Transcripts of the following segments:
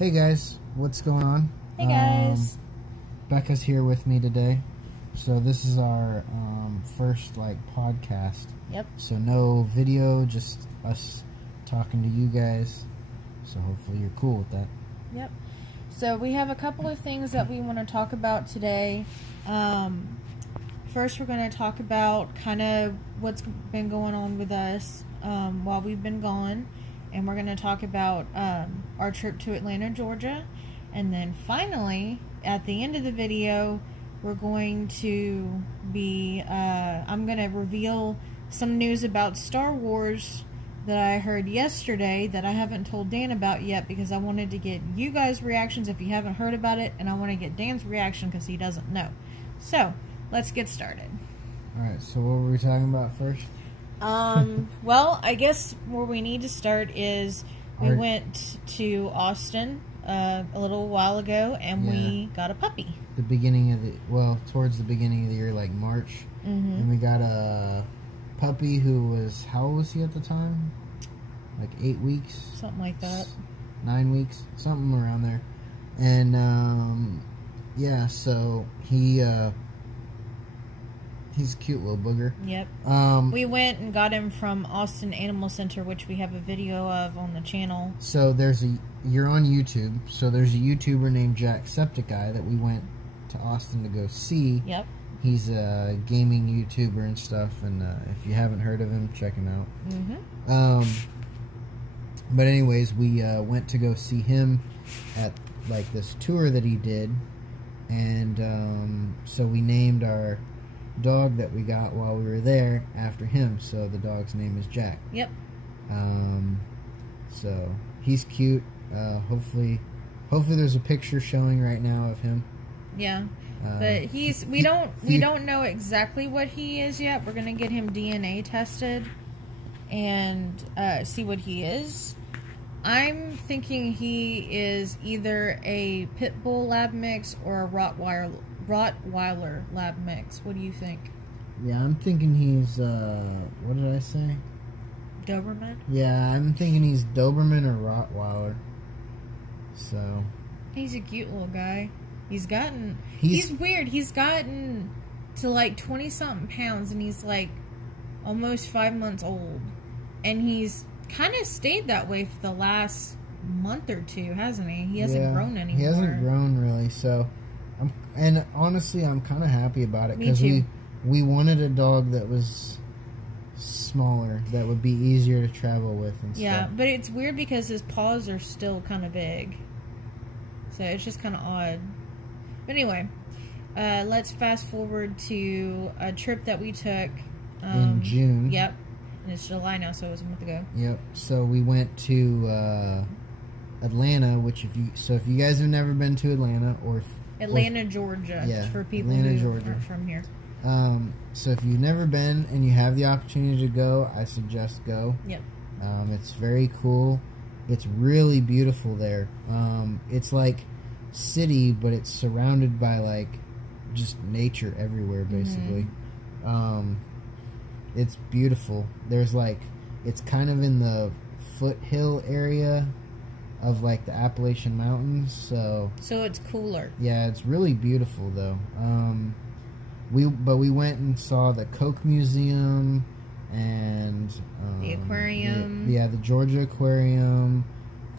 Hey guys, what's going on? Hey guys. Becca's here with me today. So this is our first podcast. Yep. So no video, just us talking to you guys. So hopefully you're cool with that. Yep. So we have a couple of things that we want to talk about today. First we're going to talk about kind of what's been going on with us while we've been gone. And we're going to talk about our trip to Atlanta, Georgia. And then finally, at the end of the video, we're going to be, I'm going to reveal some news about Star Wars that I heard yesterday that I haven't told Dan about yet because I wanted to get you guys' reactions if you haven't heard about it. And I want to get Dan's reaction because he doesn't know. So, let's get started. Alright, so what were we talking about first? Well, I guess where we need to start is we went to Austin a little while ago and we got a puppy. Towards the beginning of the year, like March. And we got a puppy who was, how old was he at the time? Like 8 weeks? Something like that. 9 weeks? Something around there. And, yeah, so he's a cute little booger. Yep. We went and got him from Austin Animal Center, which we have a video of on the channel. So you're on YouTube. So there's a YouTuber named Jacksepticeye that we went to Austin to go see. Yep. He's a gaming YouTuber and stuff, and if you haven't heard of him, check him out. But anyways, we went to go see him at this tour that he did, and so we named our dog that we got while we were there after him. So the dog's name is Jack. Yep. So he's cute. Hopefully there's a picture showing right now of him. Yeah. But we don't know exactly what he is yet. We're gonna get him DNA tested and see what he is. I'm thinking he is either a pit bull lab mix or a Rottweiler lab mix. What do you think? Yeah, I'm thinking he's what did I say? Doberman? Yeah, I'm thinking he's Doberman or Rottweiler. So he's a cute little guy. He's weird. He's gotten to like 20-something pounds, and he's like almost 5 months old. And he's kind of stayed that way for the last month or two, hasn't he? He hasn't grown anymore. He hasn't grown really, so and honestly, I'm kind of happy about it because we wanted a dog that was smaller, that would be easier to travel with and stuff. Yeah, but it's weird because his paws are still kind of big. So it's just kind of odd. But anyway, let's fast forward to a trip that we took in June. Yep. And it's July now, so it was a month ago. Yep. So we went to Atlanta, which if you guys have never been to Atlanta Atlanta, Georgia. Yeah, for people who are from here. So if you've never been and you have the opportunity to go, I suggest go. Yep. It's very cool. It's really beautiful there. It's like city, but it's surrounded by just nature everywhere, basically. It's beautiful. There's it's kind of in the foothill area of the Appalachian Mountains, so it's cooler. Yeah, it's really beautiful though. We went and saw the Coke Museum and the aquarium. Yeah, the Georgia Aquarium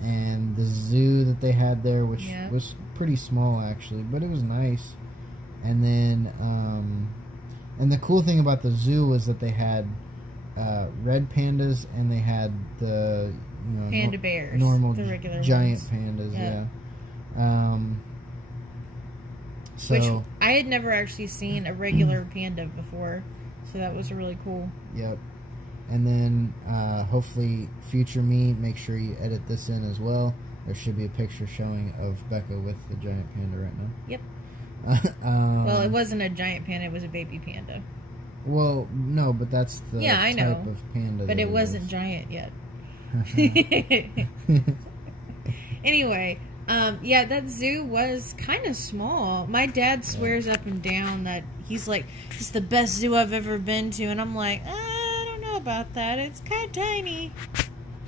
and the zoo that they had there, which was pretty small actually, but it was nice. And then and the cool thing about the zoo was that they had red pandas and they had the panda bears, normal the regular giant ones. pandas. Yep. Yeah. Which I had never actually seen a regular panda before, so that was really cool. Yep. And then hopefully future me, make sure you edit this in as well. There should be a picture showing of Becca with the giant panda right now. Yep. Well, it wasn't a giant panda, it was a baby panda. Well, no, but that's the type of panda. But it wasn't giant yet. Anyway, yeah, that zoo was kind of small. My dad swears up and down that he's like, it's the best zoo I've ever been to. And I'm like, I don't know about that. It's kind of tiny.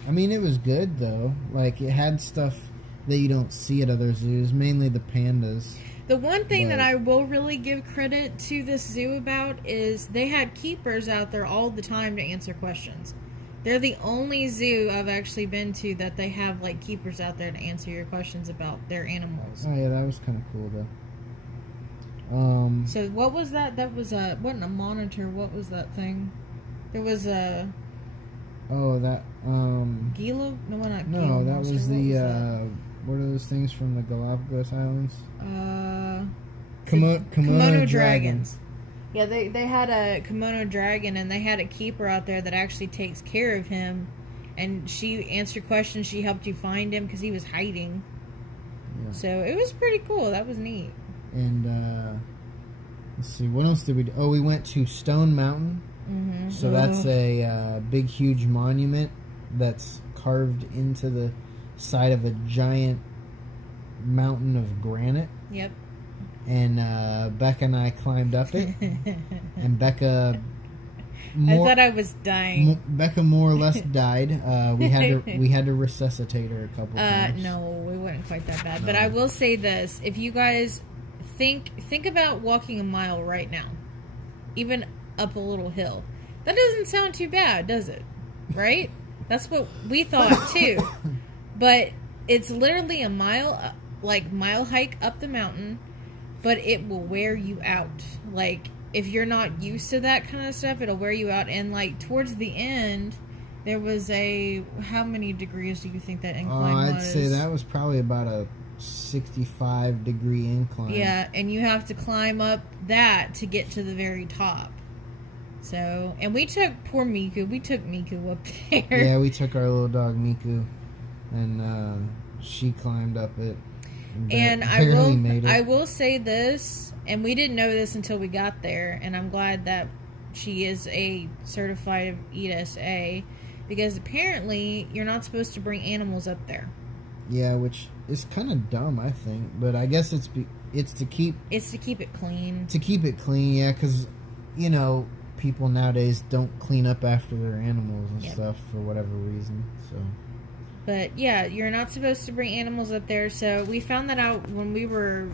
I mean, it was good, though. It had stuff that you don't see at other zoos, mainly the pandas. The one thing that I will really give credit to this zoo about is they had keepers out there all the time to answer questions. They're the only zoo I've actually been to that they have, like, keepers out there to answer your questions about their animals. Oh, yeah, that was kind of cool, though. So, what was that? That was wasn't a monitor. What was that thing? There was a... Oh, that, Gila? No, not no, Gila that monster. was the, what are those things from the Galapagos Islands? Kimono dragons. Yeah, they had a kimono dragon, and they had a keeper out there that actually takes care of him. And she answered questions. She helped you find him because he was hiding. Yeah. So it was pretty cool. That was neat. And let's see, what else did we do? Oh, we went to Stone Mountain. Mm-hmm. So that's a big, huge monument that's carved into the side of a giant mountain of granite. Yep. And Becca and I climbed up it. And Becca... I thought I was dying. Becca more or less died. We had to resuscitate her a couple times. No, we wasn't quite that bad. No. But I will say this: if you guys think about walking a mile right now, even up a little hill, that doesn't sound too bad, does it? Right? That's what we thought too. But it's literally a mile hike up the mountain, but it will wear you out. Like, if you're not used to that kind of stuff, it'll wear you out. And, like, towards the end, there was how many degrees do you think that incline was? I'd say that was probably about a 65-degree incline. Yeah, and you have to climb up that to get to the very top. So, and we took poor Miku. We took Miku up there. Yeah, we took our little dog Miku, and she climbed up it. And I will say this, and we didn't know this until we got there, and I'm glad that she is a certified ESA, because apparently you're not supposed to bring animals up there. Yeah, which is kind of dumb, I think, but I guess it's to keep it clean. To keep it clean, yeah, because people nowadays don't clean up after their animals and stuff for whatever reason. So. But, yeah, you're not supposed to bring animals up there. So, we found that out when we were,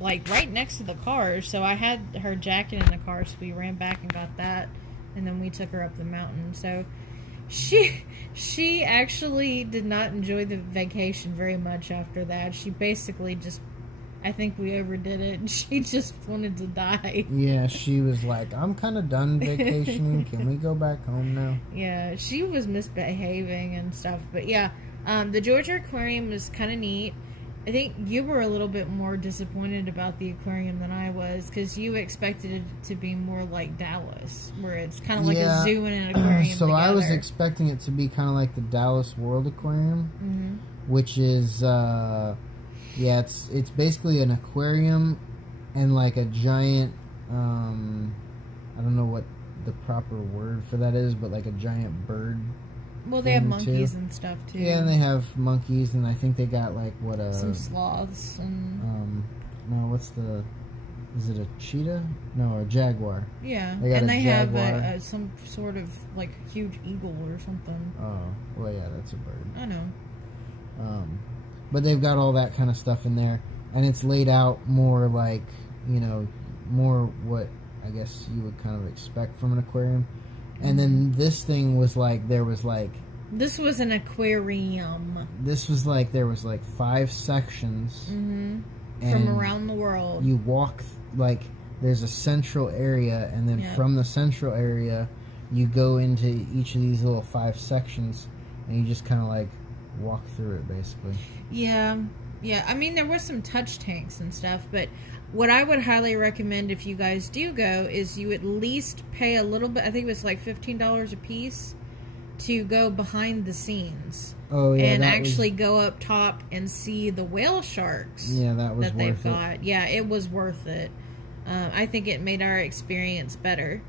like, right next to the cars. So, I had her jacket in the car, so we ran back and got that. And then we took her up the mountain. So, she actually did not enjoy the vacation very much after that. She basically just, I think we overdid it. And she just wanted to die. Yeah, she was like, I'm kind of done vacationing. Can we go back home now? Yeah, she was misbehaving and stuff. But yeah, the Georgia Aquarium was kind of neat. I think you were a little bit more disappointed about the aquarium than I was, because you expected it to be more like Dallas, where it's kind of like a zoo and an aquarium So together. I was expecting it to be kind of like the Dallas World Aquarium, which is... yeah, it's basically an aquarium and like a giant, I don't know what the proper word for that is, but like a giant bird. Well, they have monkeys and stuff too. Yeah, and they have monkeys, and I think they got like some sloths and no, is it a cheetah? No, a jaguar. Yeah, and they have some sort of like huge eagle or something. Oh, well, yeah, that's a bird. I know. But they've got all that kind of stuff in there, and it's laid out more like, more what I guess you would kind of expect from an aquarium. And then this thing was like, this was an aquarium. This was like, there was like 5 sections. From around the world. You walk, like, there's a central area, and then from the central area, you go into each of these little 5 sections, and you just kind of like walk through it, basically. Yeah. I mean, there was some touch tanks and stuff, but what I would highly recommend if you guys do go is you at least pay a little bit. I think it was like $15 a piece to go behind the scenes. Oh, yeah, and actually go up top and see the whale sharks. Yeah, that was that they've got. Yeah, it was worth it. I think it made our experience better.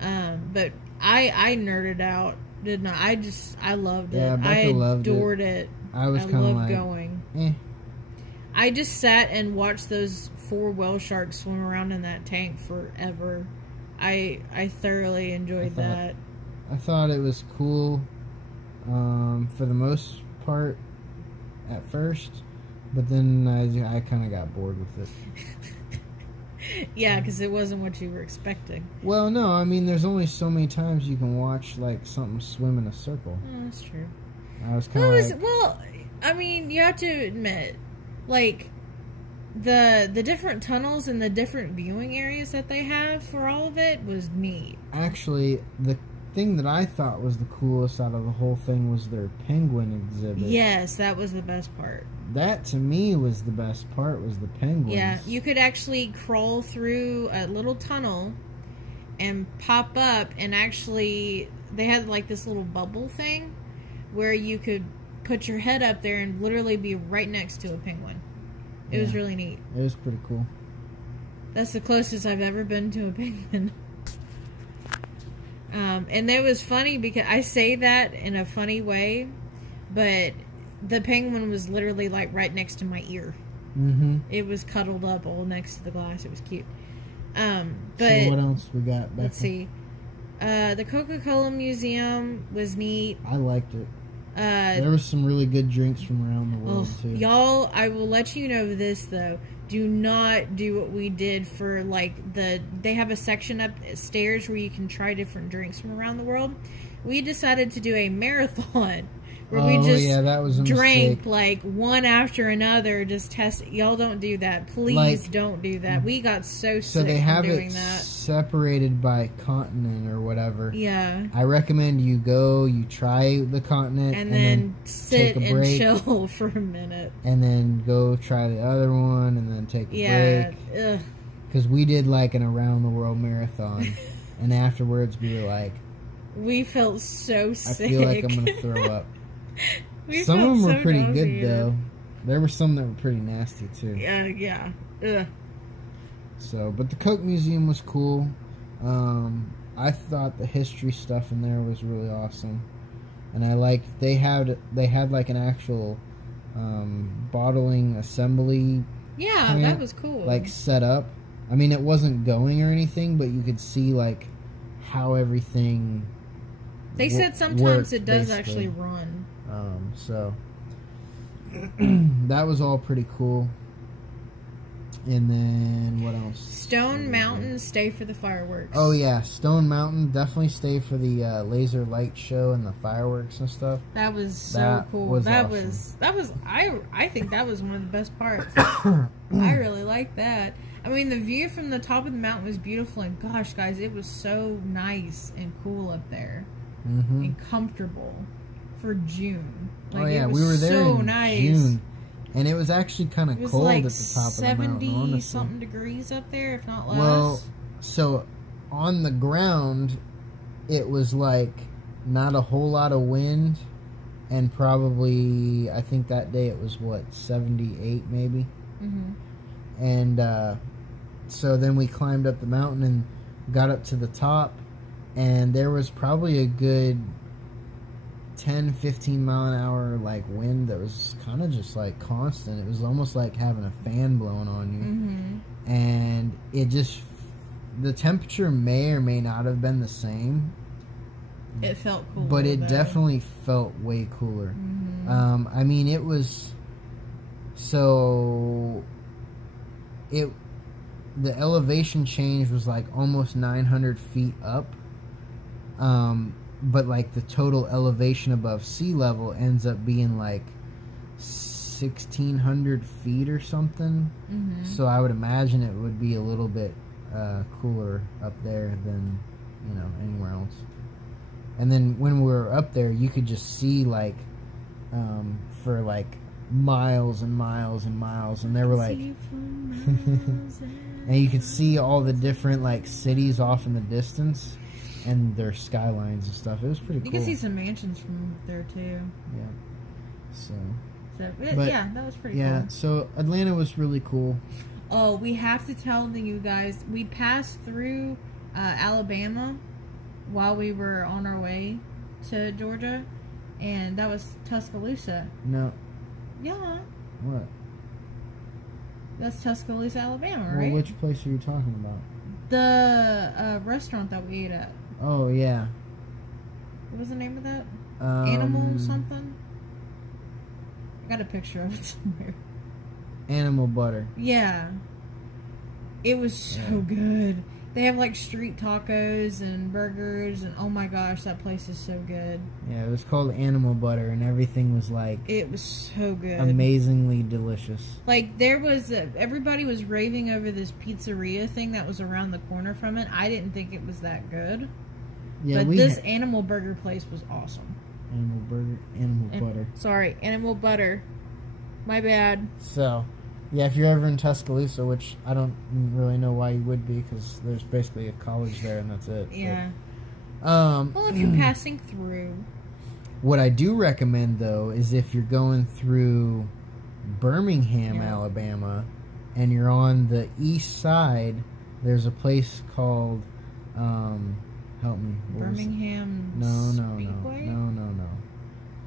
But I nerded out. Didn't I? I loved it. Yeah, I adored it. I was kind of loved like, going. I just sat and watched those 4 whale sharks swim around in that tank forever. I thoroughly enjoyed that. I thought it was cool. For the most part, at first, but then I kind of got bored with it. Yeah, because it wasn't what you were expecting. Well, no, I mean, there's only so many times you can watch, like, something swim in a circle. Oh, that's true. I was kind of like... Well, I mean, you have to admit, like, the different tunnels and the different viewing areas that they have for all of it was neat. Actually, the thing that I thought was the coolest out of the whole thing was their penguin exhibit. Yes, that was the best part. That, to me, was the best part, was the penguins. Yeah, you could actually crawl through a little tunnel and pop up, and actually, they had, like, this little bubble thing where you could put your head up there and literally be right next to a penguin. It was really neat. It was pretty cool. That's the closest I've ever been to a penguin. And it was funny because I say that in a funny way, but the penguin was literally like right next to my ear. Mm-hmm. It was cuddled up all next to the glass. It was cute. But so what else we got, Becca? Let's see. The Coca-Cola Museum was neat. I liked it. There was some really good drinks from around the world, too. Y'all, I will let you know this, though. Do not do what we did for, like, they have a section upstairs where you can try different drinks from around the world. We decided to do a marathon where we just that was a drank, mistake. like, one after another, just test. Y'all don't do that. Please don't do that. We got so sick they have from doing it that. separated by continent or whatever. Yeah. I recommend you try the continent, and then sit and break, chill for a minute. and then go try the other one, and then take a break. Because we did, like, an around-the-world marathon, and afterwards we were like... We felt so sick. I feel like I'm going to throw up. Some of them were pretty good, though. There were some that were pretty nasty, too. Yeah. Ugh. So, but the Coke Museum was cool. I thought the history stuff in there was really awesome. And I liked, they had like an actual bottling assembly plant, that was cool. like, set up. I mean, it wasn't going or anything, but you could see, like, how everything they said sometimes worked, it does basically. actually run. So that was all pretty cool. And then what else? Stone Mountain, stay for the fireworks. Oh yeah, Stone Mountain, definitely stay for the laser light show and the fireworks and stuff. That was so cool. That was I think that was one of the best parts. I really liked that. I mean, the view from the top of the mountain was beautiful, and gosh, guys, it was so nice and cool up there, and comfortable for June. Like, it was we were there so in nice. June, and it was actually kind of cold like at the top of the mountain. 70 something degrees up there, if not less. Well, so on the ground, it was like not a whole lot of wind, and probably I think that day it was 78 maybe, and so then we climbed up the mountain and got up to the top, and there was probably a good 10-15 mile an hour like wind that was kind of just like constant. It was almost like having a fan blowing on you, and it just, the temperature may or may not have been the same. It felt cooler, but it definitely felt way cooler. I mean, it was the elevation change was like almost 900 feet up, but like the total elevation above sea level ends up being like 1,600 feet or something. So I would imagine it would be a little bit cooler up there than, you know, anywhere else. And then when we were up there, you could just see like for like miles and miles and miles, and they were like and you could see all the different like cities off in the distance and their skylines and stuff. It was pretty cool. You can see some mansions from there too. Yeah. That was pretty cool. Yeah, so Atlanta was really cool. Oh, we have to tell you guys, we passed through Alabama while we were on our way to Georgia, and that was Tuscaloosa. No. Yeah. What? That's Tuscaloosa, Alabama, Well, right? which place are you talking about? The restaurant that we ate at. Oh, yeah. What was the name of that? Animal something? I got a picture of it somewhere. Animal butter. Yeah. It was so good. They have like street tacos and burgers, and oh my gosh, that place is so good. Yeah, it was called Animal Butter, and everything was like... It was so good. Amazingly delicious. Like, there was... everybody was raving over this pizzeria thing that was around the corner from it. I didn't think it was that good. Yeah, but this animal burger place was awesome. Animal burger, animal butter. Sorry, animal butter. My bad. So... yeah, if you're ever in Tuscaloosa, which I don't really know why you would be, because there's basically a college there and that's it. Yeah. But, well, if you're passing through. What I do recommend, though, is if you're going through Birmingham, Alabama, and you're on the east side, there's a place called, help me. Birmingham Speedway? No.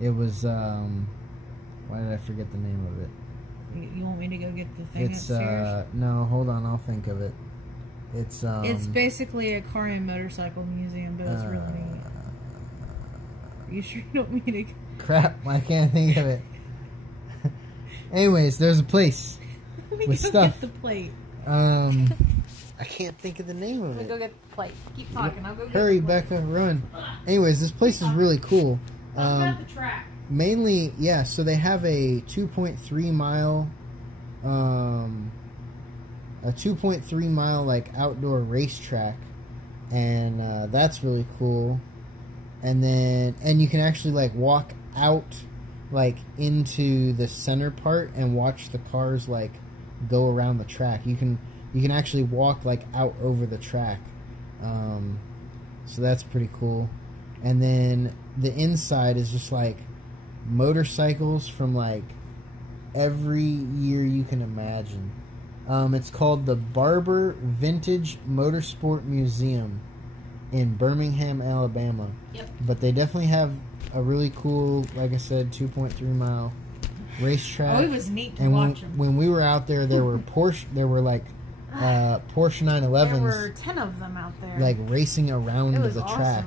It was, why did I forget the name of it? You want me to go get the thing upstairs? No, hold on, I'll think of it. It's basically a car and motorcycle museum, but it's really neat. Are you sure you don't want me to... Crap, I can't think of it. Anyways, there's a place with stuff. Get the plate. I can't think of the name of it. Go get the plate. Keep talking, I'll go get Hurry, the plate. Becca, run. Anyways, this place is really cool. At the track. Mainly, yeah, so they have a 2.3 mile like outdoor racetrack, and that's really cool. And you can actually like walk out like into the center part and watch the cars like go around the track. You can actually walk like out over the track. So that's pretty cool. And then the inside is just like motorcycles from like every year you can imagine. It's called the Barber Vintage Motorsport Museum in Birmingham, Alabama. Yep. But they definitely have a really cool, like I said, 2.3 mile racetrack. Oh, it was neat to watch them. When we were out there, there were Porsche 911s. There were 10 of them out there. Like racing around the awesome. track.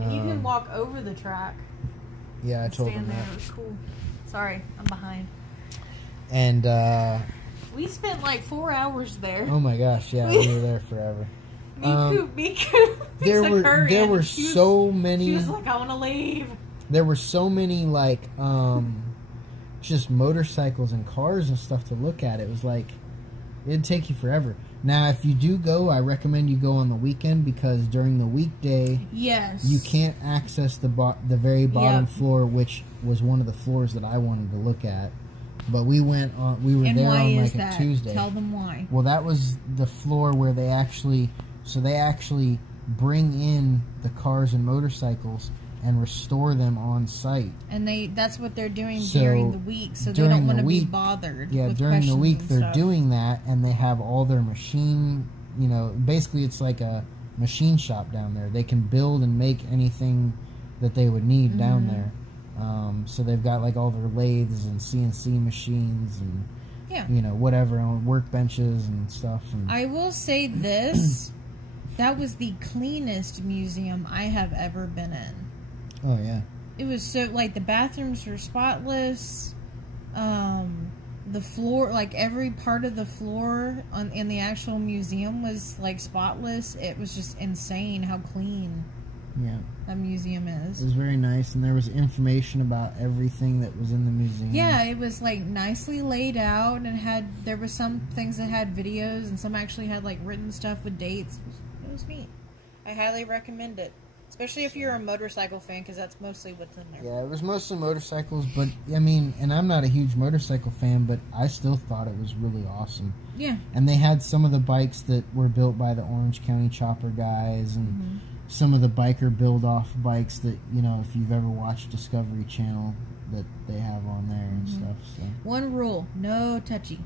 And you can walk over the track. Yeah, I told them that. It was cool. Sorry, I'm behind. And we spent like 4 hours there. Oh my gosh, yeah, we were there forever. Miku. There were so many. She was like, I want to leave. There were so many like just motorcycles and cars and stuff to look at. It was like it'd take you forever. Now, if you do go, I recommend you go on the weekend, because during the weekday, yes, you can't access the very bottom floor, which was one of the floors that I wanted to look at. But we went on. We were there on like a Tuesday. Tell them why. Well, that was the floor where they actually bring in the cars and motorcycles and restore them on site. And that's what they're doing during the week, so they don't want to be bothered. Yeah, with during the week they're stuff. doing that, and they have all their machine. You know, basically it's like a machine shop down there. They can build and make anything that they would need down there. So they've got like all their lathes and CNC machines and whatever on workbenches and stuff. And I will say this: that was the cleanest museum I have ever been in. Oh yeah. It was so like the bathrooms were spotless. The floor, like every part of the floor in the actual museum was like spotless. It was just insane how clean that museum is. It was very nice, and there was information about everything that was in the museum. Yeah, it was like nicely laid out, and there were some things that had videos, and some actually had like written stuff with dates. It was neat. I highly recommend it. Especially if you're a motorcycle fan, because that's mostly what's in there. Yeah, it was mostly motorcycles, but, I mean, and I'm not a huge motorcycle fan, but I still thought it was really awesome. Yeah. And they had some of the bikes that were built by the Orange County Chopper guys, and some of the biker build-off bikes that, if you've ever watched Discovery Channel, that they have on there and stuff. So. One rule, no touchy.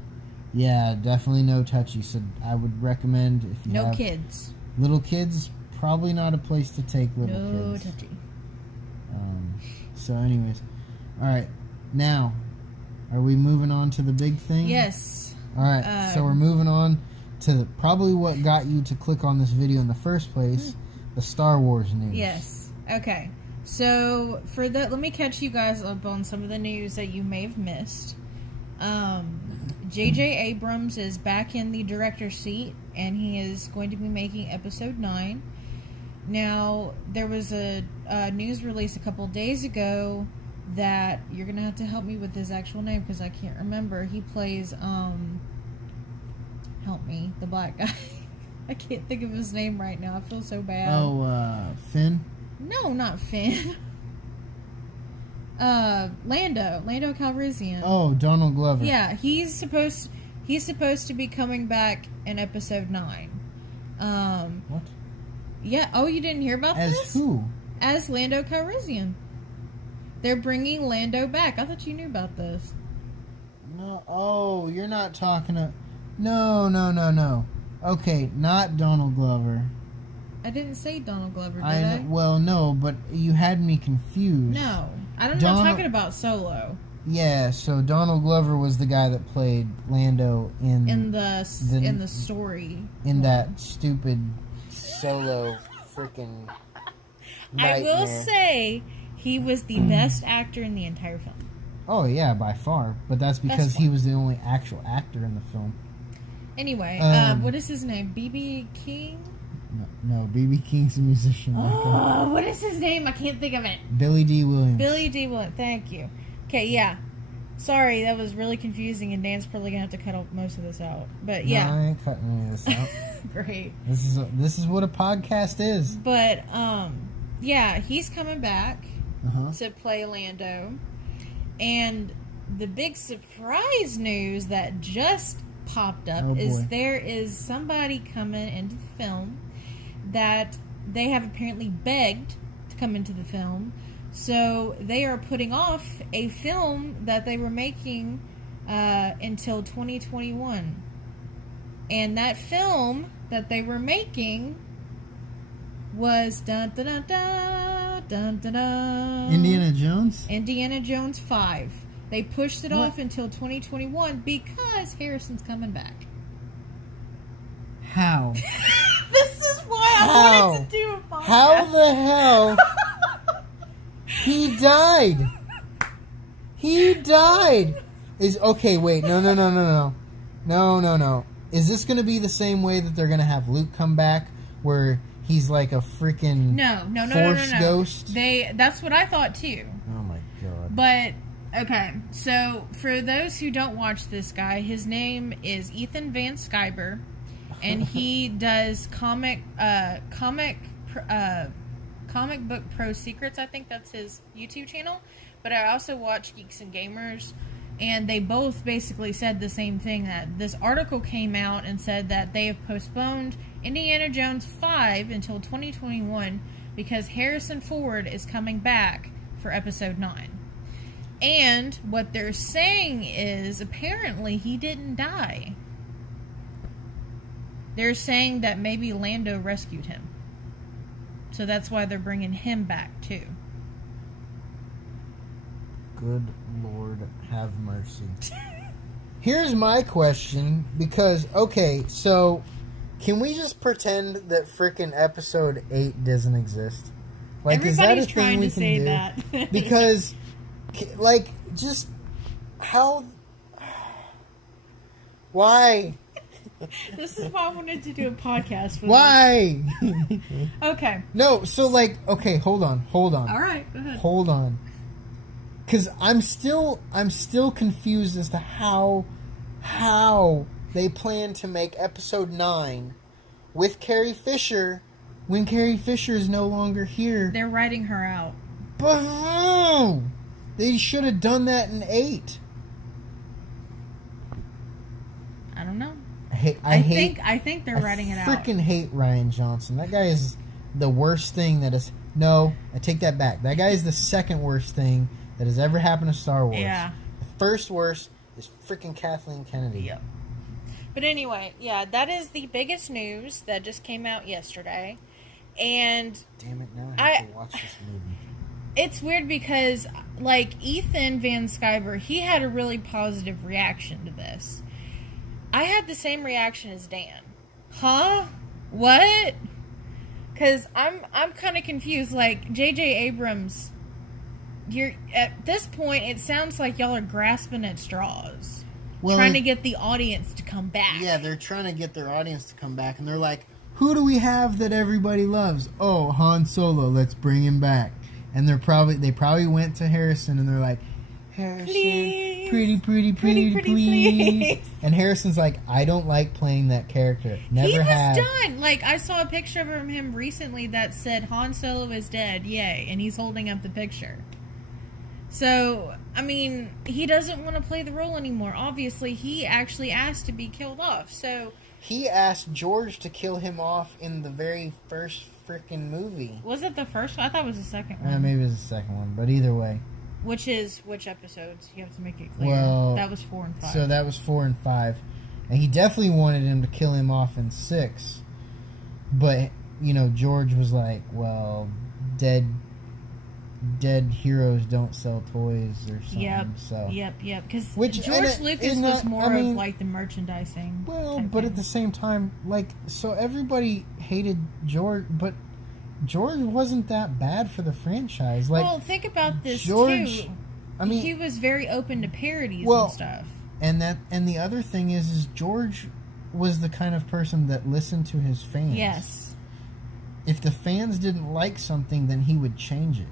Yeah, definitely no touchy. So I would recommend if you have kids. Little kids, probably not a place to take little kids. No touchy. So anyways, alright, now, are we moving on to the big thing? Yes. Alright, so we're moving on to probably what got you to click on this video in the first place, the Star Wars news. Yes. Okay. So, for that, let me catch you guys up on some of the news that you may have missed. J.J. Abrams is back in the director's seat, and he is going to be making episode 9. Now, there was a news release a couple days ago that you're going to have to help me with his actual name because I can't remember. He plays, help me, the black guy. I can't think of his name right now. I feel so bad. Oh, Finn? No, not Finn. Lando Calrissian. Oh, Donald Glover. Yeah, he's supposed to be coming back in episode 9. What? Yeah. Oh, you didn't hear about this? As who? As Lando Calrissian. They're bringing Lando back. I thought you knew about this. No. Oh, you're not talking to. No. Okay, not Donald Glover. I didn't say Donald Glover, did I? Well, no, but you had me confused. No. I'm not talking about Solo. Yeah, so Donald Glover was the guy that played Lando in the story. In that stupid Solo freaking nightmare. I will say he was the best actor in the entire film. Oh, yeah, by far. But that's because he was the only actual actor in the film. Anyway, what is his name? B.B. King? No, B.B. King's a musician. Oh, what is his name? I can't think of it. Billy D. Williams. Billy D. Williams. Thank you. Okay, yeah. Sorry, that was really confusing, and Dan's probably gonna have to cut most of this out. But yeah, no, I ain't cutting any of this out. Great. This is what a podcast is. But yeah, he's coming back to play Lando, and the big surprise news that just popped up is there is somebody coming into the film that they have apparently begged to come into the film. So they are putting off a film that they were making until 2021. And that film that they were making was Indiana Jones? Indiana Jones 5. They pushed it off until 2021 because Harrison's coming back. How? This is why I wanted to do a podcast. How the hell? He died. He died. Okay, wait. No. Is this going to be the same way that they're going to have Luke come back, where he's like a freaking force ghost? That's what I thought too. Oh my god. But okay, so for those who don't watch this guy, his name is Ethan Van Sciver, and he does comic book pro secrets. I think that's his YouTube channel. But I also watch Geeks and Gamers, and they both basically said the same thing, that this article came out and said that they have postponed Indiana Jones 5 until 2021 because Harrison Ford is coming back for episode 9. And what they're saying is apparently he didn't die. They're saying that maybe Lando rescued him. So that's why they're bringing him back too. Good Lord, have mercy. Here's my question, because, okay, so can we just pretend that frickin' episode 8 doesn't exist? Like, everybody's is that a thing we can say do? that. Because, like, just how? Why? This is why I wanted to do a podcast. Why? Okay. No, so like, okay, hold on. All right, go ahead. Hold on. Because I'm still confused as to how they plan to make episode 9 with Carrie Fisher when Carrie Fisher is no longer here. They're writing her out. But how? They should have done that in 8. I don't know. I think they're writing it out. I freaking hate Rian Johnson. That guy is the worst thing that is... No, I take that back. That guy is the second worst thing that has ever happened to Star Wars. Yeah. The first worst is freaking Kathleen Kennedy. Yep. But anyway, yeah, that is the biggest news that just came out yesterday. And... Damn it, now I have to watch this movie. It's weird because, like, Ethan Van Sciver, he had a really positive reaction to this. I had the same reaction as Dan. Huh? What? Because I'm kind of confused. Like, J.J. Abrams, you're at this point, it sounds like y'all are grasping at straws. Well, trying to get the audience to come back. Yeah, they're trying to get their audience to come back. And they're like, who do we have that everybody loves? Oh, Han Solo. Let's bring him back. And they probably went to Harrison and they're like, Harrison, please. pretty, please. And Harrison's like, I don't like playing that character. Never have. He was done. Like, I saw a picture of him recently that said Han Solo is dead, yay, and he's holding up the picture. So, I mean, he doesn't want to play the role anymore. Obviously, he actually asked to be killed off. So he asked George to kill him off in the very first freaking movie. Was it the first one? I thought it was the second one. Maybe it was the second one, but either way. Which episodes? You have to make it clear. Well, that was 4 and 5. So that was 4 and 5. And he definitely wanted him to kill him off in 6. But, you know, George was like, well, dead heroes don't sell toys or something. Yep. Because George Lucas was more of like the merchandising. Well, but at the same time, like, so everybody hated George, but George wasn't that bad for the franchise. Like, well, think about this George, too. I mean, he was very open to parodies and stuff. And the other thing is George was the kind of person that listened to his fans. Yes. If the fans didn't like something, then he would change it.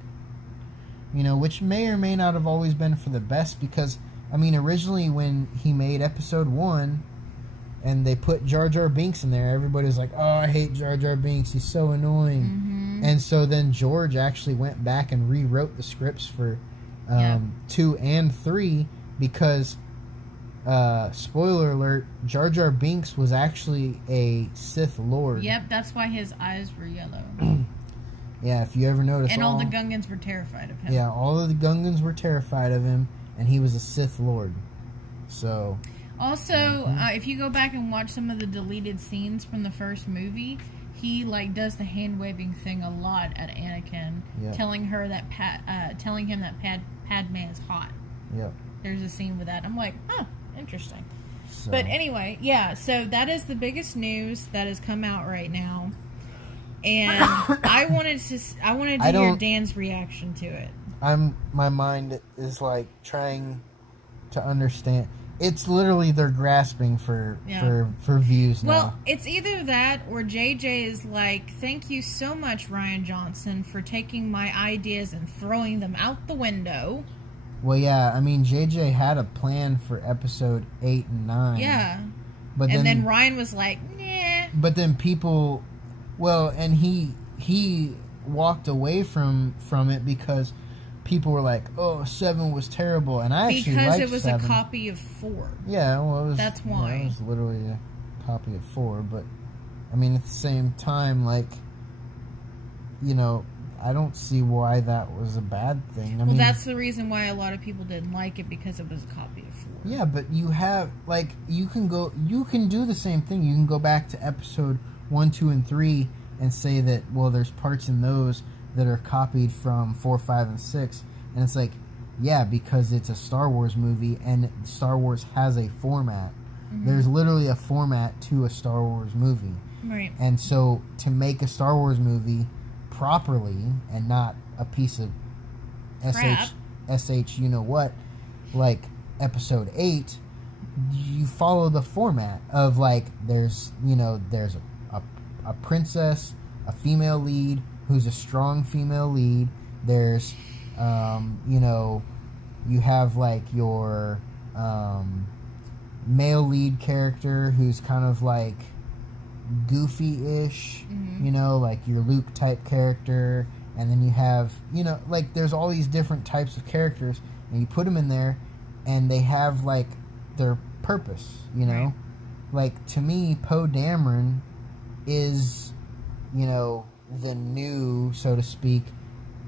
You know, which may or may not have always been for the best, because, I mean, originally when he made episode 1 and they put Jar Jar Binks in there, everybody was like, oh, I hate Jar Jar Binks, he's so annoying. Mm-hmm. And so then George actually went back and rewrote the scripts for 2 and 3 because, spoiler alert, Jar Jar Binks was actually a Sith Lord. Yep, that's why his eyes were yellow. Yeah, if you ever notice. And all the Gungans were terrified of him. Yeah, all of the Gungans were terrified of him, and he was a Sith Lord. So. Also, if you go back and watch some of the deleted scenes from the first movie, he like does the hand waving thing a lot at Anakin, telling him that Padme is hot. Yep. There's a scene with that. I'm like, oh, interesting. So. But anyway, yeah. So that is the biggest news that has come out right now. And I wanted to hear Dan's reaction to it. My mind is like trying to understand. It's literally they're grasping for views now. Well, it's either that or JJ is like, thank you so much, Rian Johnson, for taking my ideas and throwing them out the window. Well, yeah, I mean, JJ had a plan for episode 8 and 9. Yeah. But then Ryan was like, nah. But then people... Well, and he walked away from it because people were like, "Oh, 7 was terrible," and I actually liked 7. Because it was a copy of 4. Yeah, well, that's why. It was literally a copy of 4. But I mean, at the same time, like, you know, I don't see why that was a bad thing. I mean, that's the reason why a lot of people didn't like it, because it was a copy of 4. Yeah, but you have you can do the same thing. You can go back to episode 1, 2, and 3 and say that, well, there's parts in those that are copied from 4, 5, and 6. And it's like, yeah, because it's a Star Wars movie and Star Wars has a format. Mm-hmm. There's literally a format to a Star Wars movie. Right. And so to make a Star Wars movie properly and not a piece of SH you know what, like episode 8, you follow the format of, like, there's a princess, a female lead who's a strong female lead. There's, you have like your male lead character who's kind of like goofy-ish, like your Luke type character. And then you have, like, there's all these different types of characters, and you put them in there, and they have like their purpose, Right. Like, to me, Poe Dameron is, the new, so to speak,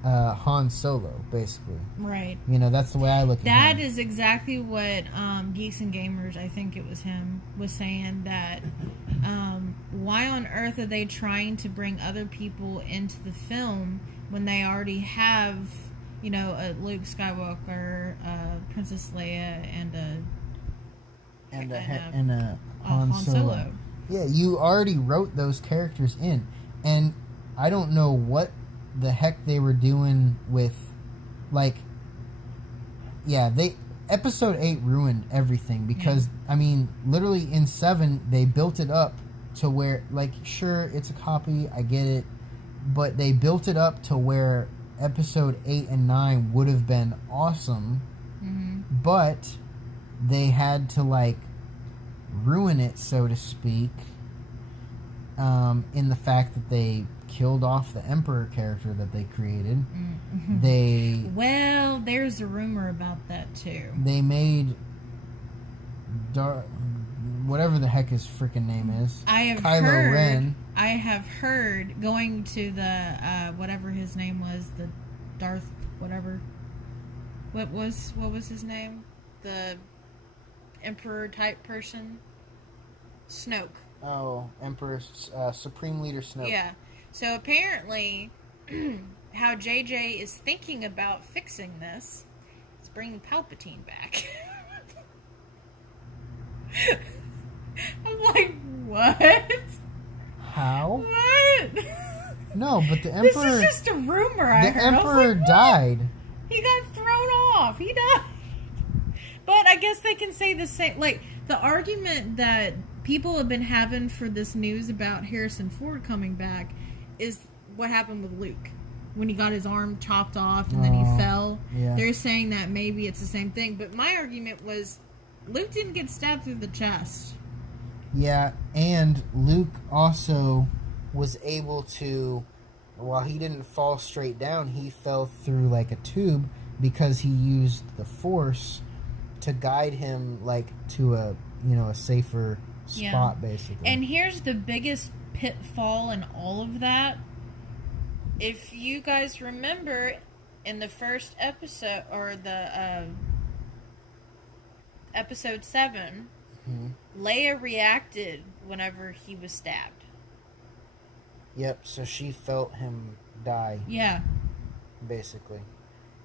Han Solo, basically. Right. That's the way I look at him. That is exactly what Geeks and Gamers, I think it was him, was saying, that why on earth are they trying to bring other people into the film when they already have, a Luke Skywalker, Princess Leia, and a Han Solo. Yeah, you already wrote those characters in. And I don't know what the heck they were doing with, like, yeah, episode 8 ruined everything because, I mean, literally in 7, they built it up to where, like, sure, it's a copy, I get it, but they built it up to where episode 8 and 9 would have been awesome, but they had to, like, ruin it, so to speak, in the fact that they killed off the Emperor character that they created. Well, there's a rumor about that too. They made whatever the heck his freaking name is. Kylo Ren. I have heard going to the whatever his name was, the Darth whatever. What was his name? The Emperor type person. Snoke. Oh, Emperor, Supreme Leader Snoke. Yeah. So apparently, how JJ is thinking about fixing this is bringing Palpatine back. I'm like, what? How? What? No, but the Emperor... This is just a rumor I heard. The Emperor died. He got thrown off. He died. But I guess they can say the same... Like, the argument that people have been having for this news about Harrison Ford coming back is what happened with Luke. When he got his arm chopped off and then he fell. Yeah. They're saying that maybe it's the same thing. But my argument was Luke didn't get stabbed through the chest. Yeah, and Luke also was able to, while he didn't fall straight down, he fell through like a tube because he used the Force to guide him like to a, you know, a safer spot, basically. And here's the biggest pitfall in all of that. If you guys remember in the first episode, or the episode 7, Leia reacted whenever he was stabbed. Yep, so she felt him die. Yeah. Basically.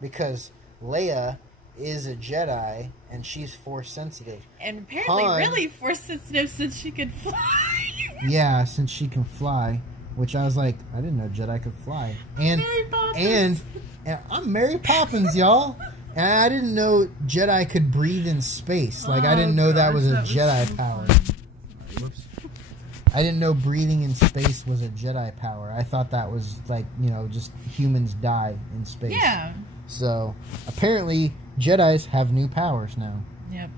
Because Leia is a Jedi, and she's Force sensitive. And apparently really Force sensitive since she could fly. Yeah, since she can fly. Which I was like, I didn't know Jedi could fly. And Mary Poppins. And I'm Mary Poppins, y'all. And I didn't know Jedi could breathe in space. Like, I didn't know that was a Jedi power. Whoops. I didn't know breathing in space was a Jedi power. I thought that was, like, you know, just humans die in space. Yeah. So, apparently, Jedis have new powers now. Yep.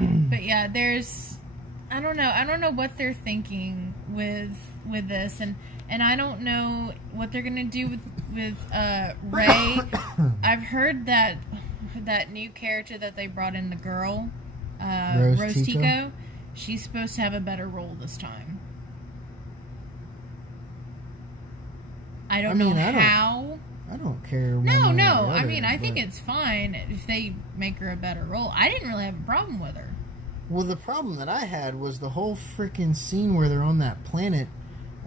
But yeah, there's... I don't know what they're thinking with this, and I don't know what they're gonna do with Rey. I've heard that new character that they brought in, the girl, Rose Tico, she's supposed to have a better role this time. I don't know how. I don't care. No. I mean, I think it's fine if they make her a better role. I didn't really have a problem with her. Well, the problem that I had was the whole freaking scene where they're on that planet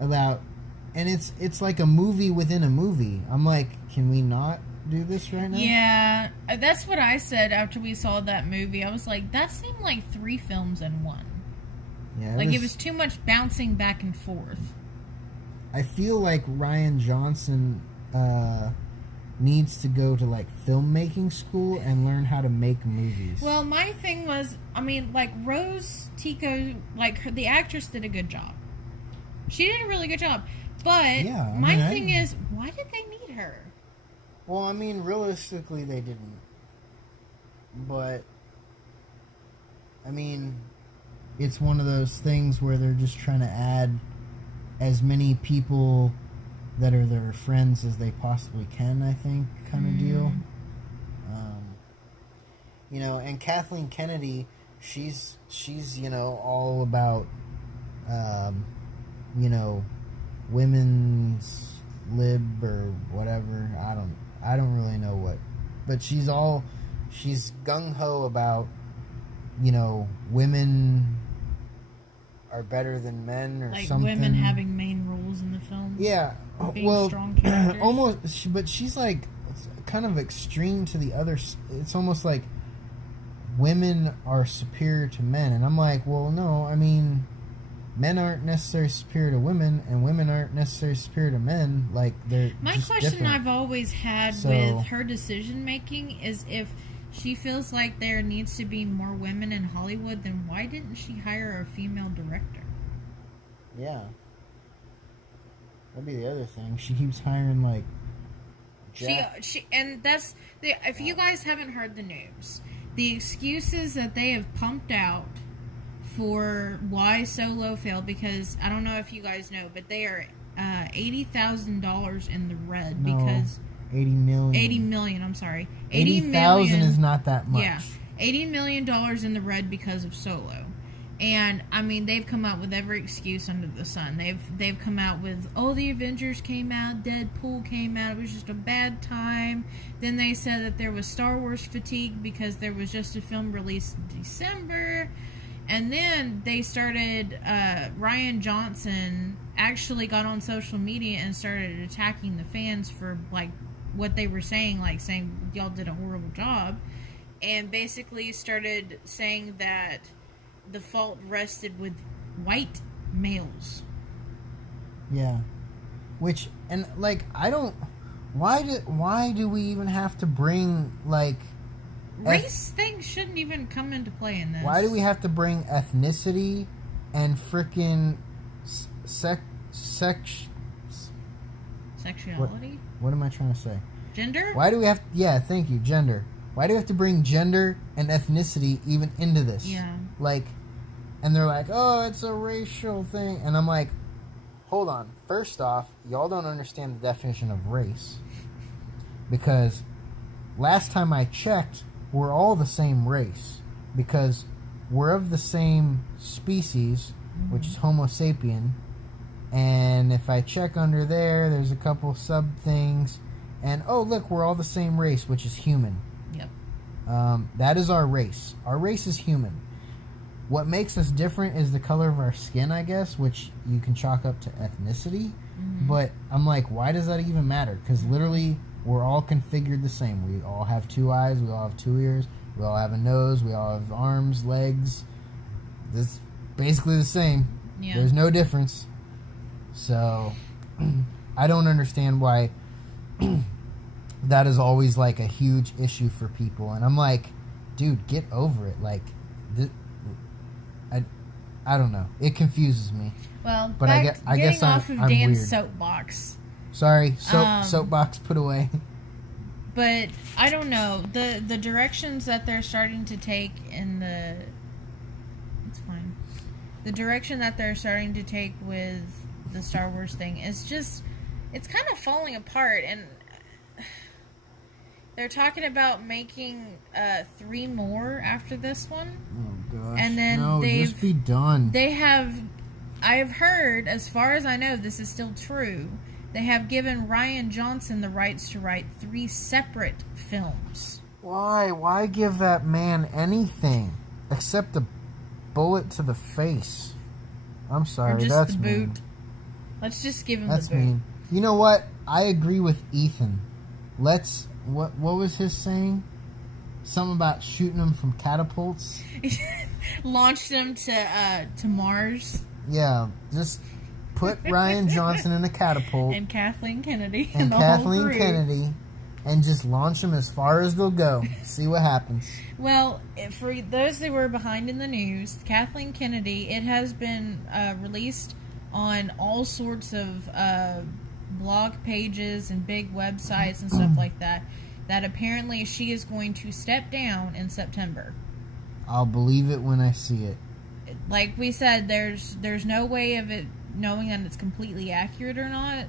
and it's like a movie within a movie. I'm like, can we not do this right now? Yeah, that's what I said after we saw that movie. I was like, that seemed like 3 films in one. Yeah, it was too much bouncing back and forth. I feel like Rian Johnson needs to go to like filmmaking school and learn how to make movies. Well, my thing was, I mean, like Rose Tico, like the actress did a good job. She did a really good job. But yeah, my thing is, why did they need her? Well, I mean, realistically, they didn't. But I mean, it's one of those things where they're just trying to add as many people that are their friends as they possibly can, I think, kind of deal. You know, and Kathleen Kennedy, she's you know, all about, you know, women's lib or whatever. I don't really know what, but she's gung-ho about, you know, women are better than men or like something. Women having main roles in the film. Yeah. Being strong characters. Almost, but she's like kind of extreme to the other. It's almost like women are superior to men, and I'm like, well, no. I mean, men aren't necessarily superior to women, and women aren't necessarily superior to men. Like, they're My just question different. I've always had with her decision making is, if she feels like there needs to be more women in Hollywood, then why didn't she hire a female director? Yeah. That'd be the other thing. She keeps hiring, like, and that's if you guys haven't heard the news, the excuses that they have pumped out for why Solo failed, because I don't know if you guys know, but they are $80,000 in the red because 80 million. 80 million. I'm sorry, 80,000 is not that much. Yeah, $80 million in the red because of Solo. And I mean, they've come out with every excuse under the sun. They've come out with, oh, the Avengers came out, Deadpool came out, it was just a bad time. Then they said that there was Star Wars fatigue because there was just a film released in December. And then they started, Ryan Johnson actually got on social media and started attacking the fans for, like, what they were saying, like saying y'all did a horrible job. And basically started saying that the fault rested with white males. Yeah. Which, and, like, I don't... Why do we even have to bring, like... Race things shouldn't even come into play in this. Why do we have to bring ethnicity and frickin' sexuality? What am I trying to say? Gender? Why do we have... Yeah, thank you, gender. Why do we have to bring gender and ethnicity even into this? Yeah. Like, and they're like, oh, it's a racial thing. And I'm like, hold on. First off, y'all don't understand the definition of race. Because last time I checked, we're all the same race. Because we're of the same species, which is Homo sapien. And if I check under there, there's a couple sub things. And, oh, look, we're all the same race, which is human. Yep. That is our race. Our race is human. What makes us different is the color of our skin, I guess, which you can chalk up to ethnicity. But I'm like, why does that even matter? Because literally, we're all configured the same. We all have 2 eyes. We all have 2 ears. We all have a nose. We all have arms, legs. It's basically the same. Yeah. There's no difference. So, I don't understand why that is always, like, a huge issue for people. And I'm like, dude, get over it. Like, I don't know. It confuses me. Well, but I guess off of I'm Dan's weird. soapbox. Sorry, soapbox put away. But I don't know, the directions that they're starting to take in the... It's fine. The direction that they're starting to take with the Star Wars thing is just... It's kind of falling apart, and they're talking about making 3 more after this one. Oh gosh! And then no, just be done. They have, I have heard, as far as I know, this is still true. They have given Ryan Johnson the rights to write 3 separate films. Why? Why give that man anything except a bullet to the face? I'm sorry, or just that's the mean. boot. Let's just give him That's the boot. mean. You know what? I agree with Ethan. Let's... What was his saying? Something about shooting them from catapults? Launched them to Mars. Yeah, just put Ryan Johnson in a catapult. And Kathleen Kennedy. And the Kathleen whole crew. Kennedy. And just launch them as far as they'll go. See what happens. Well, for those that were behind in the news, Kathleen Kennedy, it has been released on all sorts of blog pages and big websites and stuff like that, that apparently she is going to step down in September. I'll believe it when I see it. Like we said, there's no way of it knowing that it's completely accurate or not,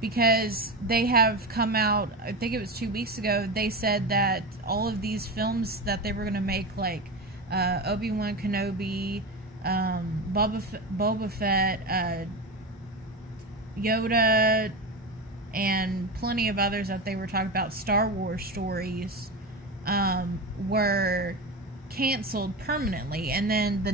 because they have come out, I think it was 2 weeks ago, they said that all of these films that they were going to make, like Obi-Wan Kenobi, Boba Fett, Yoda, and plenty of others that they were talking about, Star Wars stories, were canceled permanently. And then the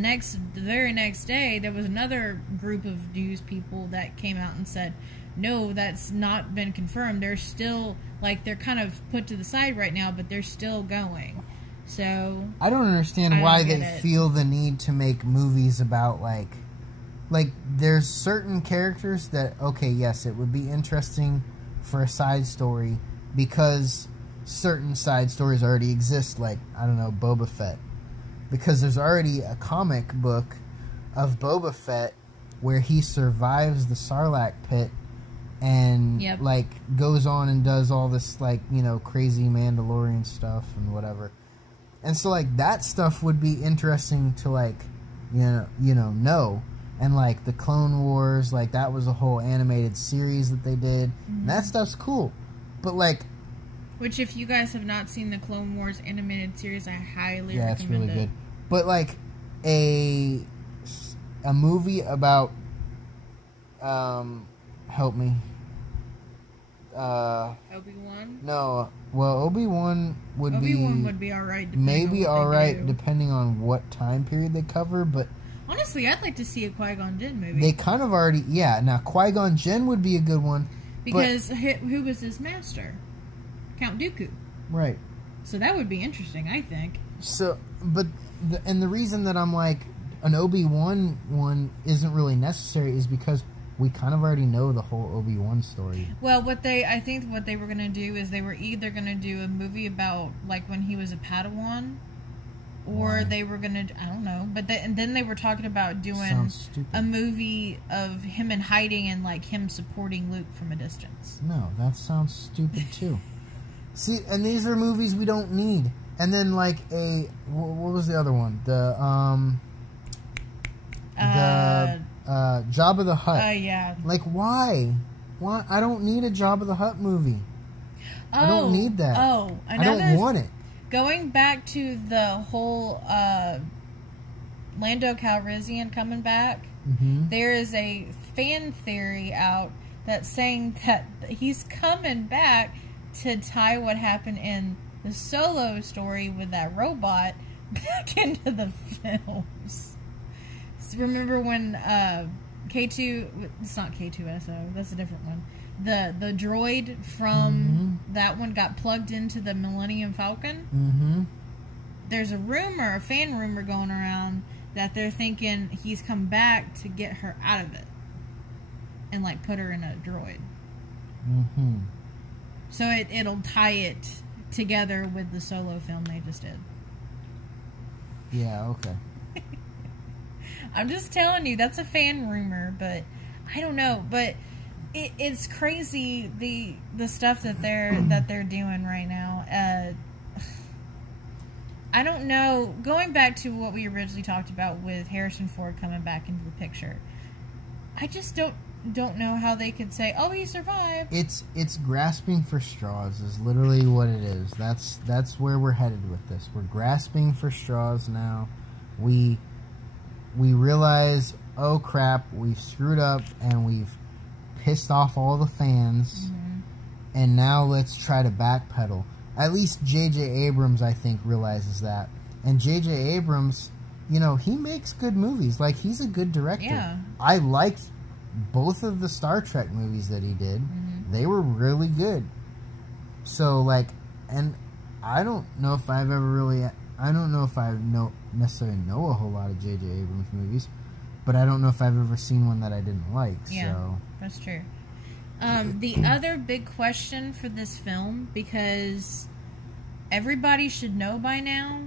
very next day, there was another group of news people that came out and said, no, that's not been confirmed. They're still, like, they're kind of put to the side right now, but they're still going. So I don't understand why they feel the need to make movies about like there's certain characters that, okay, yes, it would be interesting for a side story because certain side stories already exist, like, I don't know, Boba Fett. Because there's already a comic book of Boba Fett where he survives the Sarlacc pit and, like, goes on and does all this, like, you know, crazy Mandalorian stuff and whatever. And so, like, that stuff would be interesting to, like, know. And, like, the Clone Wars, like, that was a whole animated series that they did. Mm-hmm. And that stuff's cool. But, like... Which, if you guys have not seen the Clone Wars animated series, I highly recommend it. Yeah, it's really good. But, like, a movie about... help me. Obi-Wan? No. Well, Obi-Wan would be alright. Maybe alright, depending on what time period they cover, but... Honestly, I'd like to see a Qui-Gon Jinn movie. They kind of already... Yeah, now Qui-Gon Jinn would be a good one. Because who was his master? Count Dooku. Right. So that would be interesting, I think. So, but... the reason that I'm like, an Obi-Wan one isn't really necessary is because we kind of already know the whole Obi-Wan story. Well, I think what they were going to do is they were either going to do a movie about, like, when he was a Padawan... Or they were going to, I don't know. And then they were talking about doing a movie of him in hiding and, like, him supporting Luke from a distance. No, that sounds stupid, too. See, and these are movies we don't need. And then, like, what was the other one? Jabba the Hutt. Yeah. Like, why? Why? I don't need a Jabba the Hutt movie. I don't need that. I don't want it. Going back to the whole Lando Calrissian coming back, there is a fan theory out that's saying that he's coming back to tie what happened in the Solo story with that robot back into the films. So remember when K2... It's not K2SO. That's a different one. The droid from that one got plugged into the Millennium Falcon. There's a fan rumor going around that they're thinking he's come back to get her out of it and, like, put her in a droid. So it'll tie it together with the Solo film they just did. Yeah, okay. I'm just telling you, that's a fan rumor, but I don't know, but it's crazy the stuff that they're doing right now. I don't know. Going back to what we originally talked about with Harrison Ford coming back into the picture, I just don't know how they could say, "Oh, he survived." It's grasping for straws is literally what it is. That's where we're headed with this. We're grasping for straws now. We realize, oh crap, we've screwed up and we've pissed off all the fans, and now let's try to backpedal. At least J.J. Abrams, I think, realizes that. And J.J. Abrams, you know, he makes good movies. Like, he's a good director. Yeah. I liked both of the Star Trek movies that he did. They were really good. So, like, and I don't know if I've ever really... I don't know if I necessarily know a whole lot of J.J. Abrams movies, but I don't know if I've ever seen one that I didn't like. Yeah, so. That's true. The other big question for this film, because everybody should know by now,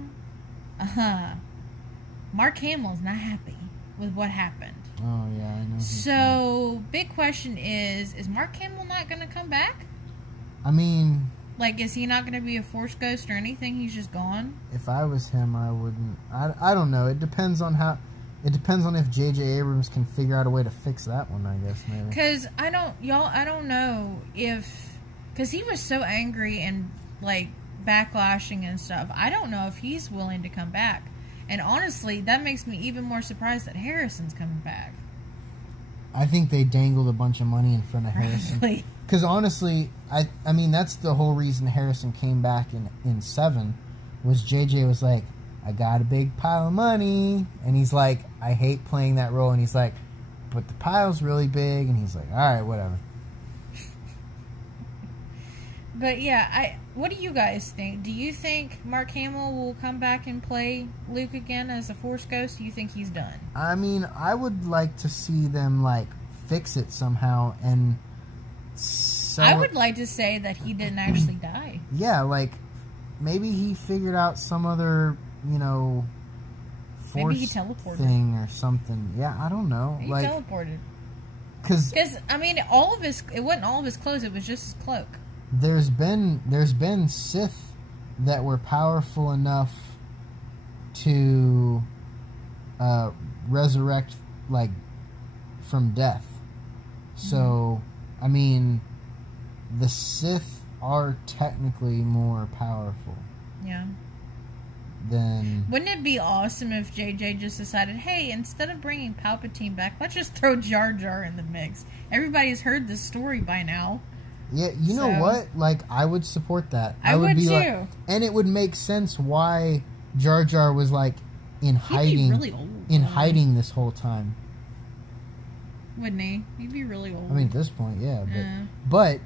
Mark Hamill's not happy with what happened. Oh, yeah, I know. So, big question is Mark Hamill not going to come back? I mean... Like, is he not going to be a Force ghost or anything? He's just gone? If I was him, I wouldn't... I don't know. It depends on how... It depends on if J.J. Abrams can figure out a way to fix that one, I guess, maybe. Because I don't know if... Because he was so angry and, like, backlashing and stuff. I don't know if he's willing to come back. And honestly, that makes me even more surprised that Harrison's coming back. I think they dangled a bunch of money in front of Harrison. Because honestly, I mean, that's the whole reason Harrison came back in 7, was J.J. was like, I got a big pile of money. And he's like, I hate playing that role. And he's like, but the pile's really big. And he's like, all right, whatever. But yeah, what do you guys think? Do you think Mark Hamill will come back and play Luke again as a Force Ghost? Do you think he's done? I mean, I would like to see them, like, fix it somehow and... I would like to say that he didn't actually die. Yeah, like, maybe he figured out some other, you know, Force maybe he teleported thing or something. Yeah, I don't know. He like, teleported. Because, I mean, it wasn't all of his clothes, it was just his cloak. There's been Sith that were powerful enough to resurrect, like, from death. So, I mean, the Sith are technically more powerful. Yeah. Then... Wouldn't it be awesome if JJ just decided, hey, instead of bringing Palpatine back, let's just throw Jar Jar in the mix. Everybody's heard this story by now. Yeah, you know what? Like, I would support that. I would be too. Like, and it would make sense why Jar Jar was, like, in hiding. He'd be really old. In hiding this whole time. Wouldn't he? He'd be really old. I mean, at this point, yeah. But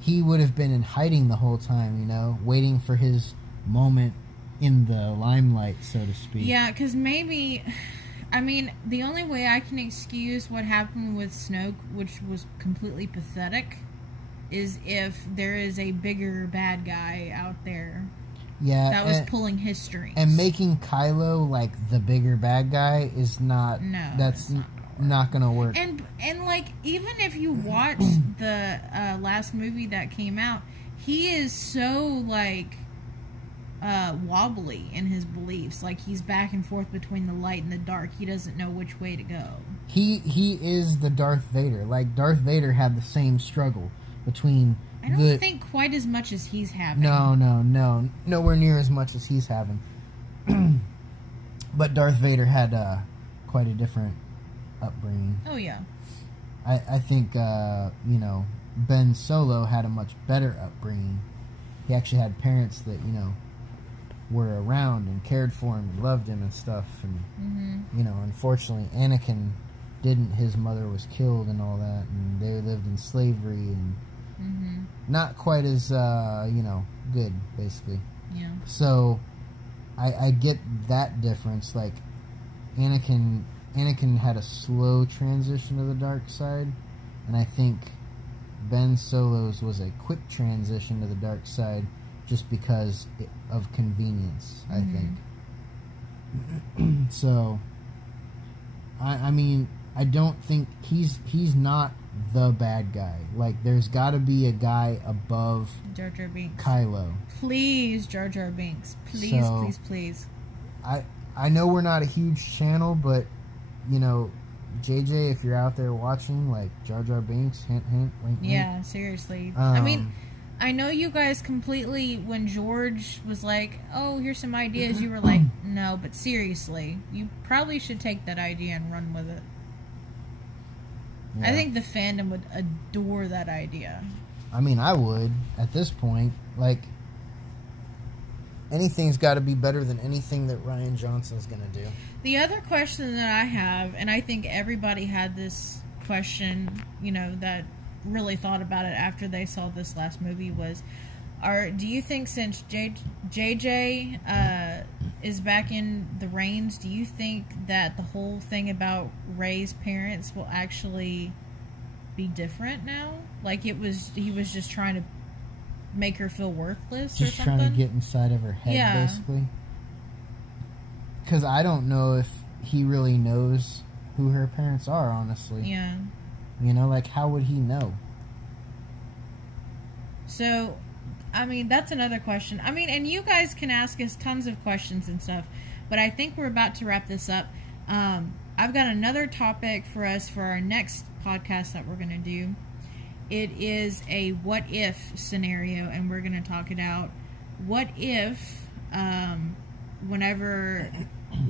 he would have been in hiding the whole time, you know, waiting for his moment in the limelight, so to speak. Yeah, because maybe... I mean, the only way I can excuse what happened with Snoke, which was completely pathetic, is if there is a bigger bad guy out there that was pulling his strings. And making Kylo, like, the bigger bad guy is not... No, that's not gonna work. And like, even if you watch the last movie that came out, he is so, like, wobbly in his beliefs. Like, he's back and forth between the light and the dark. He doesn't know which way to go. He is the Darth Vader. Like, Darth Vader had the same struggle between... I don't think quite as much as he's having. No. Nowhere near as much as he's having. But Darth Vader had quite a different upbringing. Oh, yeah. I think, you know, Ben Solo had a much better upbringing. He actually had parents that, you know, were around and cared for him and loved him and stuff. And, you know, unfortunately, Anakin didn't. His mother was killed and all that, and they lived in slavery and not quite as, you know, good, basically. Yeah. So, I get that difference. Like, Anakin had a slow transition to the dark side, and I think Ben Solo's was a quick transition to the dark side just because of convenience, I think. So, I mean, I don't think he's not the bad guy. Like, there's got to be a guy above Jar Jar Binks. Kylo. Please, Jar Jar Binks. Please, so, please. I know we're not a huge channel, but, you know, JJ, if you're out there watching, like, Jar Jar Binks, hint, hint, wink, wink. Yeah, seriously. I mean, I know you guys completely, when George was like, oh, here's some ideas, you were like, no, but seriously, you probably should take that idea and run with it. Yeah. I think the fandom would adore that idea. I mean, I would, at this point. Like, anything's got to be better than anything that Rian Johnson's going to do. The other question that I have, and I think everybody had this question, you know, that really thought about it after they saw this last movie was, do you think since JJ is back in the reins, do you think that the whole thing about Rey's parents will actually be different now? Like, he was just trying to make her feel worthless or something? Just trying to get inside of her head, basically. Because I don't know if he really knows who her parents are, honestly. Yeah. You know, like, how would he know? So, I mean, that's another question. I mean, and you guys can ask us tons of questions and stuff, but I think we're about to wrap this up. I've got another topic for us for our next podcast that we're going to do. It is a what-if scenario, and we're going to talk it out. What if, whenever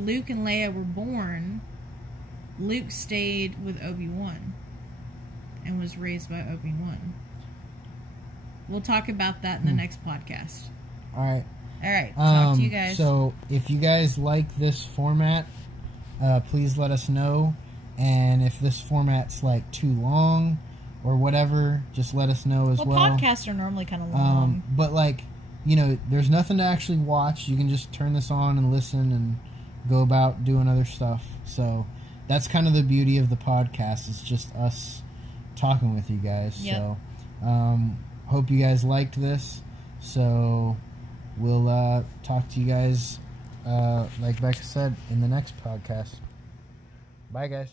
Luke and Leia were born, Luke stayed with Obi-Wan and was raised by Obi-Wan? We'll talk about that in the next podcast. All right. Talk to you guys. So, if you guys like this format, please let us know. And if this format's, like, too long or whatever, just let us know as well. Podcasts are normally kind of long. But, like, there's nothing to actually watch. You can just turn this on and listen and go about doing other stuff. So that's kind of the beauty of the podcast. It's just us talking with you guys. Yep. So hope you guys liked this. So we'll talk to you guys, like Becca said, in the next podcast. Bye, guys.